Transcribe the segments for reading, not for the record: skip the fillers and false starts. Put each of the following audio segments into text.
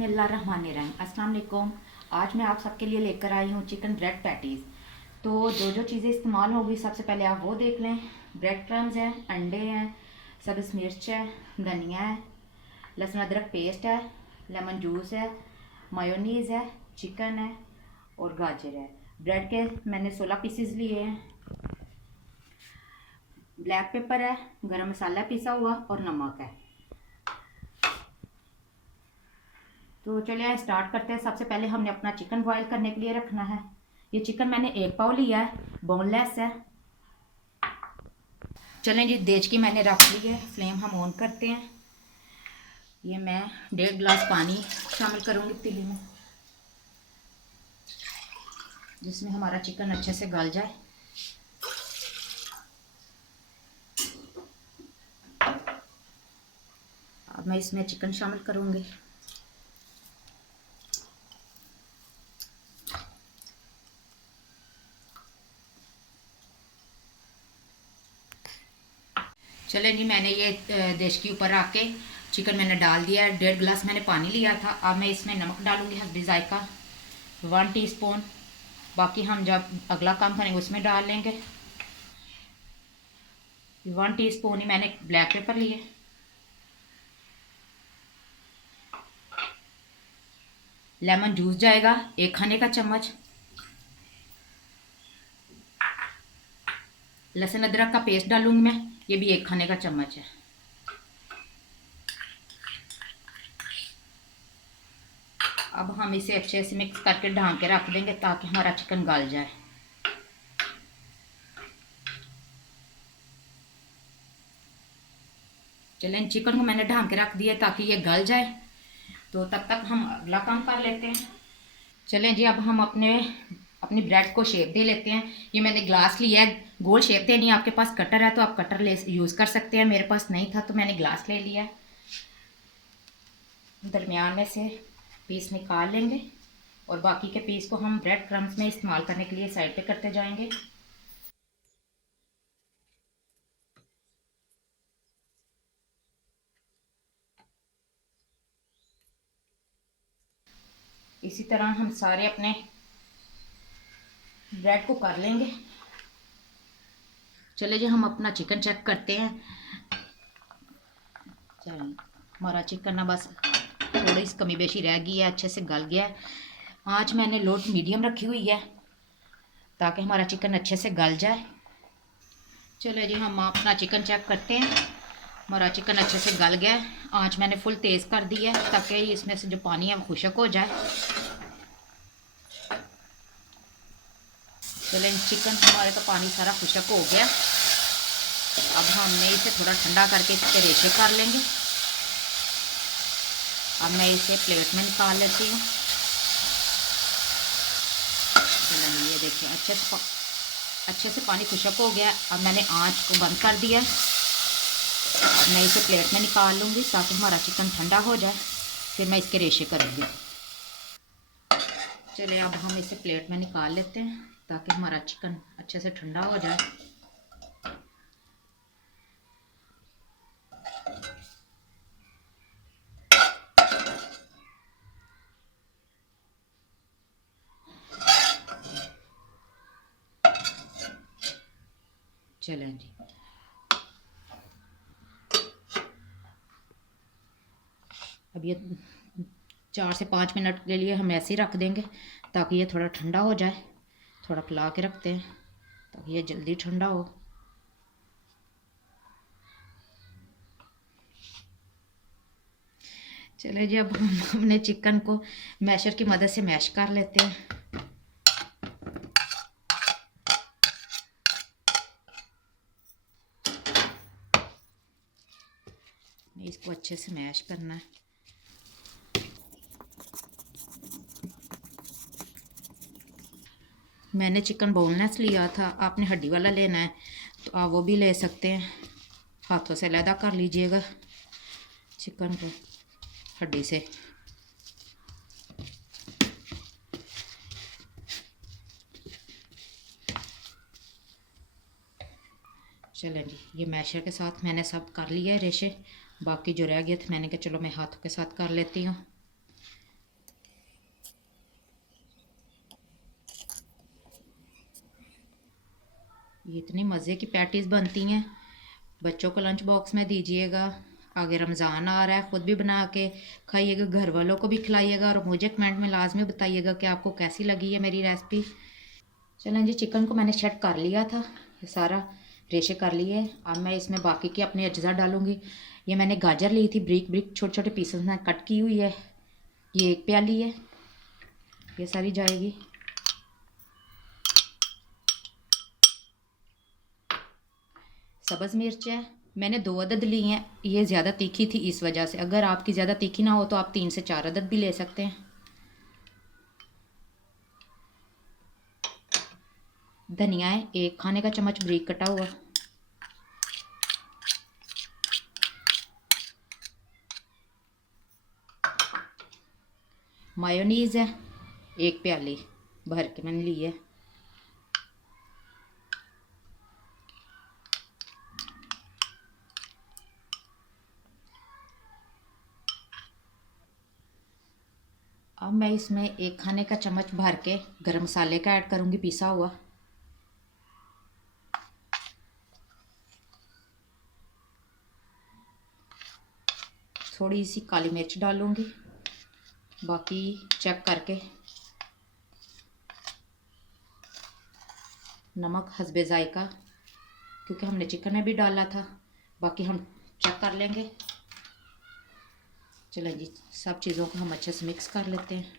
बिस्मिल्लाहिर्रहमानिर्रहीम। अस्सलाम वालेकुम। आज मैं आप सबके लिए लेकर आई हूँ चिकन ब्रेड पैटीज़। तो जो जो चीज़ें इस्तेमाल होगी सबसे पहले आप वो देख लें। ब्रेड क्रम्स हैं, अंडे हैं, सब्ज़ मिर्च है, धनिया है, लहसुन अदरक पेस्ट है, लेमन जूस है, मायोनीज़ है, चिकन है और गाजर है। ब्रेड के मैंने 16 पीसेस लिए हैं। ब्लैक पेपर है, गरम मसाला पिसा हुआ और नमक है। तो चलिए स्टार्ट करते हैं। सबसे पहले हमने अपना चिकन बॉईल करने के लिए रखना है। ये चिकन मैंने 1 पाव लिया है, बोनलेस है। चलें जी, देच की मैंने रख ली है, फ्लेम हम ऑन करते हैं। ये मैं 1.5 गिलास पानी शामिल करूँगी पतीली में, जिसमें हमारा चिकन अच्छे से गल जाए। अब मैं इसमें चिकन शामिल करूँगी। चलें जी, मैंने ये देश के ऊपर रख के चिकन मैंने डाल दिया है। 1.5 गिलास मैंने पानी लिया था। अब मैं इसमें नमक डालूँगी हस्बे ज़ायका, 1 टीस्पून। बाकी हम जब अगला काम करेंगे उसमें डाल लेंगे। 1 टीस्पून ही मैंने ब्लैक पेपर लिए। लेमन जूस जाएगा 1 खाने का चम्मच। लहसुन अदरक का पेस्ट डालूंगी मैं, ये भी 1 खाने का चम्मच है। अब हम इसे अच्छे से मिक्स करके ढांक के रख देंगे ताकि हमारा चिकन गल जाए। चलें, चिकन को मैंने ढांक के रख दिया ताकि ये गल जाए। तो तब तक हम अगला काम कर लेते हैं। चलें जी, अब हम अपनी ब्रेड को शेप दे लेते हैं। ये मैंने ग्लास लिया है, गोल शेप देनी है। आपके पास कटर है तो आप कटर ले यूज़ कर सकते हैं। मेरे पास नहीं था तो मैंने ग्लास ले लिया। दरमियान में से पीस निकाल लेंगे और बाकी के पीस को हम ब्रेड क्रम्स में इस्तेमाल करने के लिए साइड पे करते जाएंगे। इसी तरह हम सारे अपने ब्रेड को कर लेंगे। चले जी, हम अपना चिकन चेक करते हैं। चलिए, हमारा चिकन ना बस थोड़ी सी कमी बेशी रह गई है, अच्छे से गल गया है। आँच मैंने लो टू मीडियम रखी हुई है ताकि हमारा चिकन अच्छे से गल जाए। चलो जी, हम अपना चिकन चेक करते हैं। हमारा चिकन अच्छे से गल गया है। आँच मैंने फुल तेज़ कर दी है ताकि इसमें से जो पानी है वो खुश्क हो जाए। चलें, चिकन हमारे का पानी सारा खुश्क हो गया। अब हमने इसे थोड़ा ठंडा करके इसके रेशे कर लेंगे। अब मैं इसे प्लेट में निकाल लेती हूँ। चलें, ये देखिए अच्छे से पानी खुश्क हो गया। अब मैंने आँच को बंद कर दिया। अब मैं इसे प्लेट में निकाल लूँगी ताकि हमारा चिकन ठंडा हो जाए, फिर मैं इसके रेशे करूँगी। चलिए, अब हम इसे प्लेट में निकाल लेते हैं ताकि हमारा चिकन अच्छे से ठंडा हो जाए। चलें जी, अब ये 4 से 5 मिनट के लिए हम ऐसे ही रख देंगे ताकि ये थोड़ा ठंडा हो जाए। थोड़ा फैला के रखते हैं ताकि ये जल्दी ठंडा हो। चले जी, अब हम अपने चिकन को मैशर की मदद से मैश कर लेते हैं। इसको अच्छे से मैश करना है। मैंने चिकन बोनलेस लिया था, आपने हड्डी वाला लेना है तो आप वो भी ले सकते हैं। हाथों से अलहदा कर लीजिएगा चिकन को हड्डी से। चलें जी, ये मैशर के साथ मैंने सब कर लिया है रेशे। बाकी जो रह गए थे मैंने कहा चलो मैं हाथों के साथ कर लेती हूँ। ये इतनी मज़े की पैटीज़ बनती हैं, बच्चों को लंच बॉक्स में दीजिएगा। आगे रमज़ान आ रहा है, ख़ुद भी बना के खाइएगा, घर वालों को भी खिलाइएगा और मुझे कमेंट में लाजमी बताइएगा कि आपको कैसी लगी है मेरी रेसिपी। चलें जी, चिकन को मैंने सेट कर लिया था, ये सारा रेशे कर लिए। अब मैं इसमें बाकी के अपने अज्जा डालूँगी। ये मैंने गाजर ली थी, ब्रिक ब्रिक छोटे छोटे पीसेस में कट की हुई है, ये 1 प्याली है, ये सारी जाएगी। सब्ज़ मिर्च है, मैंने 2 अदद ली हैं, ये ज़्यादा तीखी थी इस वजह से। अगर आपकी ज़्यादा तीखी ना हो तो आप 3 से 4 अदद भी ले सकते हैं। धनिया है 1 खाने का चम्मच बारीक कटा हुआ। मायोनीज़ है 1 प्याली भर के मैंने ली है। अब मैं इसमें 1 खाने का चम्मच भर के गरम मसाले का ऐड करूँगी, पिसा हुआ। थोड़ी सी काली मिर्च डालूँगी, बाकी चेक करके। नमक हस्बे जायका, क्योंकि हमने चिकन में भी डाला था, बाकी हम चेक कर लेंगे। चलें जी, सब चीज़ों को हम अच्छे से मिक्स कर लेते हैं।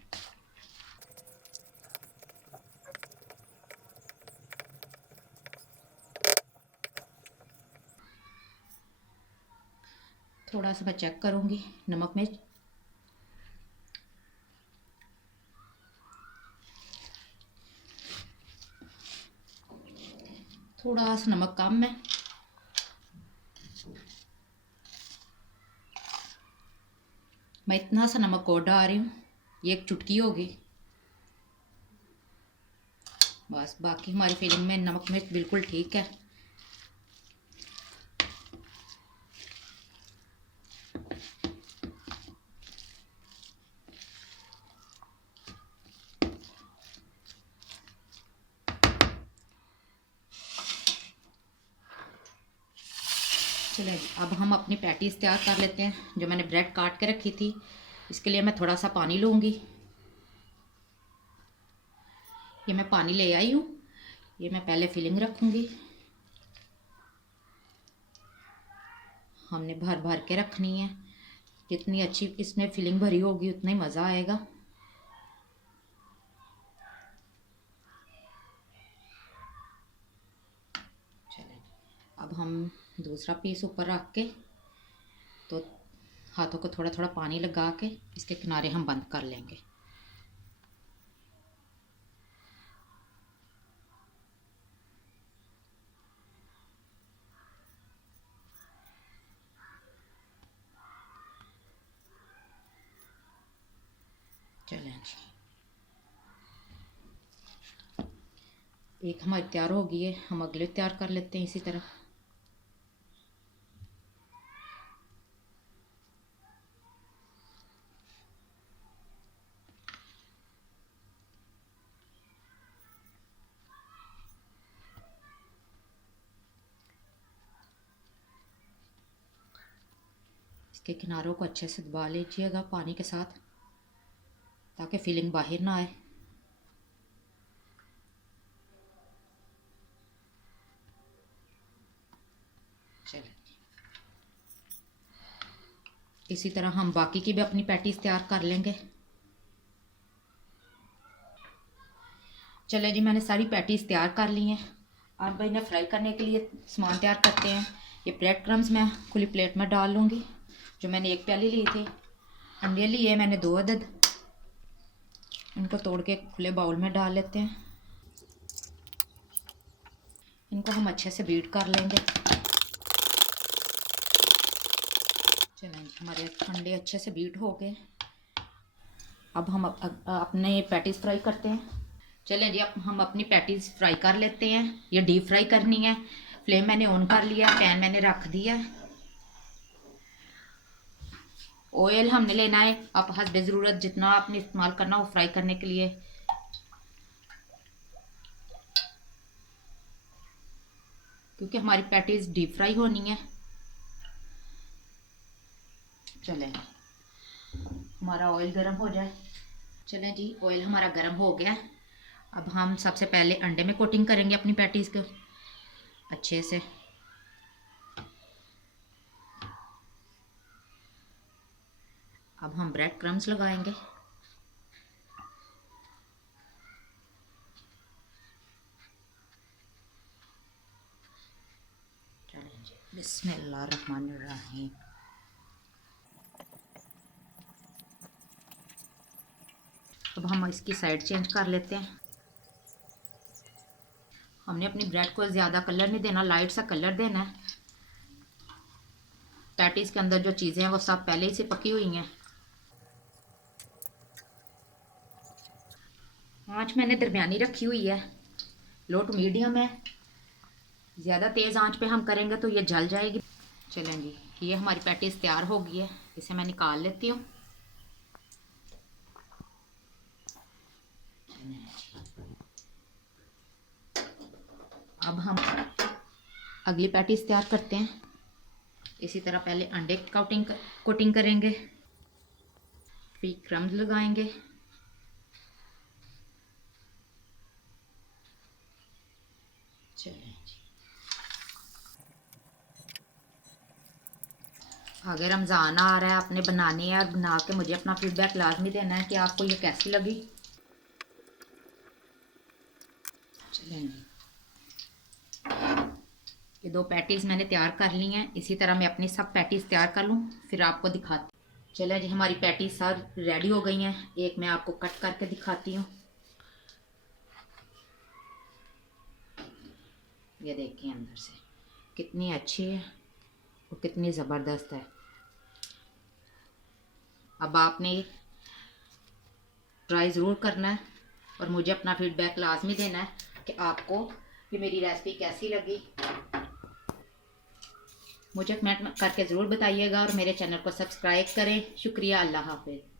थोड़ा सा मैं चेक करूँगी नमक में। थोड़ा सा नमक कम है, मैं इतना सा नमक और डाल रही हूँ, ये 1 चुटकी होगी बस। बाकी हमारी फीलिंग में नमक मिर्च बिल्कुल ठीक है। चलिए अब हम अपनी पैटीज़ तैयार कर लेते हैं। जो मैंने ब्रेड काट के रखी थी, इसके लिए मैं थोड़ा सा पानी लूँगी। ये मैं पानी ले आई हूँ, ये मैं पहले फिलिंग रखूँगी। हमने भर भर के रखनी है, जितनी अच्छी इसमें फिलिंग भरी होगी उतना ही मज़ा आएगा। चलिए अब हम दूसरा पीस ऊपर रख के, तो हाथों को थोड़ा थोड़ा पानी लगा के इसके किनारे हम बंद कर लेंगे। चलें जी, एक हमारी तैयार हो गई है, हम अगले तैयार कर लेते हैं इसी तरह। इसके किनारों को अच्छे से दबा लीजिएगा पानी के साथ, ताकि फिलिंग बाहर ना आए। चलिए इसी तरह हम बाकी की भी अपनी पैटीज़ तैयार कर लेंगे। चले जी, मैंने सारी पैटीज़ तैयार कर ली हैं। अब इन्हें फ्राई करने के लिए सामान तैयार करते हैं। ये ब्रेड क्रम्स मैं खुली प्लेट में डाल लूँगी। जो मैंने 1 प्याली ली थी, अंडे लिए मैंने 2 अदद, इनको तोड़ के खुले बाउल में डाल लेते हैं। इनको हम अच्छे से बीट कर लेंगे। चलें, हमारे अंडे अच्छे से बीट हो गए। अब हम अपने पैटीज़ फ्राई करते हैं। चलें जी, अब हम अपनी पैटीज़ फ्राई कर लेते हैं। ये डीप फ्राई करनी है। फ्लेम मैंने ऑन कर लिया, पैन मैंने रख दिया। ऑयल हमने लेना है आप हस्बे ज़रूरत, जितना आपने इस्तेमाल करना हो फ्राई करने के लिए। क्योंकि हमारी पैटीज डीप फ्राई होनी है। चलें हमारा ऑयल गर्म हो जाए। चलें जी, ऑयल हमारा गर्म हो गया। अब हम सबसे पहले अंडे में कोटिंग करेंगे अपनी पैटीज़ को अच्छे से। अब हम ब्रेड क्रम्स लगाएंगे। चलें जी, बिस्मिल्लाहिर्रहमानिर्रहीम। अब हम इसकी साइड चेंज कर लेते हैं। हमने अपनी ब्रेड को ज़्यादा कलर नहीं देना, लाइट सा कलर देना है। पैटीज़ के अंदर जो चीज़ें हैं वो सब पहले ही से पकी हुई हैं। आँच मैंने दरमियानी रखी हुई है, लो टू मीडियम है। ज़्यादा तेज़ आंच पे हम करेंगे तो ये जल जाएगी। चलें जी, ये हमारी पैटीज़ तैयार हो गई है, इसे मैं निकाल लेती हूँ। अब हम अगली पैटीज़ तैयार करते हैं। इसी तरह पहले अंडे कोटिंग करेंगे, फिर क्रम्स लगाएंगे। चलें जी, अगर रमज़ान आ रहा है, आपने बनानी है और बना के मुझे अपना फीडबैक लाजमी देना है कि आपको ये कैसी लगी। चलें जी, ये 2 पैटीज़ मैंने तैयार कर ली हैं। इसी तरह मैं अपनी सब पैटीज़ तैयार कर लूँ, फिर आपको दिखाती। चलें जी, हमारी पैटीज़ सब रेडी हो गई हैं। एक मैं आपको कट करके दिखाती हूँ। ये देखिए अंदर से कितनी अच्छी है और कितनी ज़बरदस्त है। अब आपने ट्राई ज़रूर करना है और मुझे अपना फीडबैक लाजमी देना है कि आपको ये मेरी रेसिपी कैसी लगी। मुझे कमेंट करके ज़रूर बताइएगा और मेरे चैनल को सब्सक्राइब करें। शुक्रिया, अल्लाह हाफ़िज़।